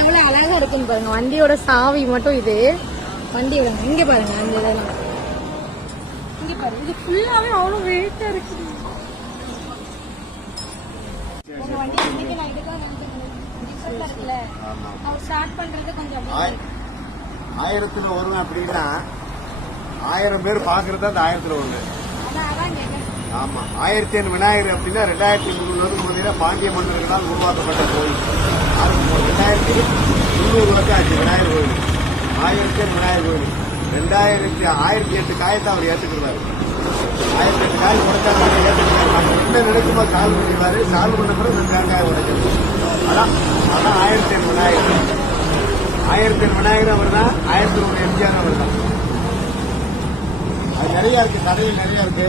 எவ்வளவு அழகா இருக்குன்னு பாருங்க. வண்டியோட சாவி மட்டும் இது. வண்டியோட இங்க பாருங்க, அந்த இதெல்லாம் இங்க பாருங்க. இது ஃபுல்லாவே அவ்வளவு வெயிட்டா இருக்குது. உங்க வண்டி இன்னைக்கு நான் இதுக்காக இருக்குல்ல, அவர் ஸ்டார்ட் பண்றது கொஞ்சம் 1000த்துல வருவேன் அப்படின்னா 1000 பேர் பாக்குறது அந்த 1000த்துல ஒண்ணு. ஆமா, 1008 விநாயகர் அப்படின்னா 2300 பாண்டிய மன்னர்களால் உருவாக்கப்பட்ட கோயில். 2300 வருஷம் ஆச்சு விநாயகர் கோயில். 1008 விநாயகர் கோயில் 1008 காயத்தை அவர் ஏற்றுக்கிறாரு. 1008 காய் உடைச்சாங்க ஏற்றுக்கிறாரு. என்ன நினைக்குமா சால்வ் பண்ணிடுவாரு. சால்வ் பண்ண பிறகு 2 காய் உடைக்கிறது. அதான் 1008 விநாயகர். 1008 விநாயகர் அவர் தான். 1001 எம்ஜிஆர் அவர் தான். அது நிறைய இருக்கு, கடையில் நிறைய இருக்கு.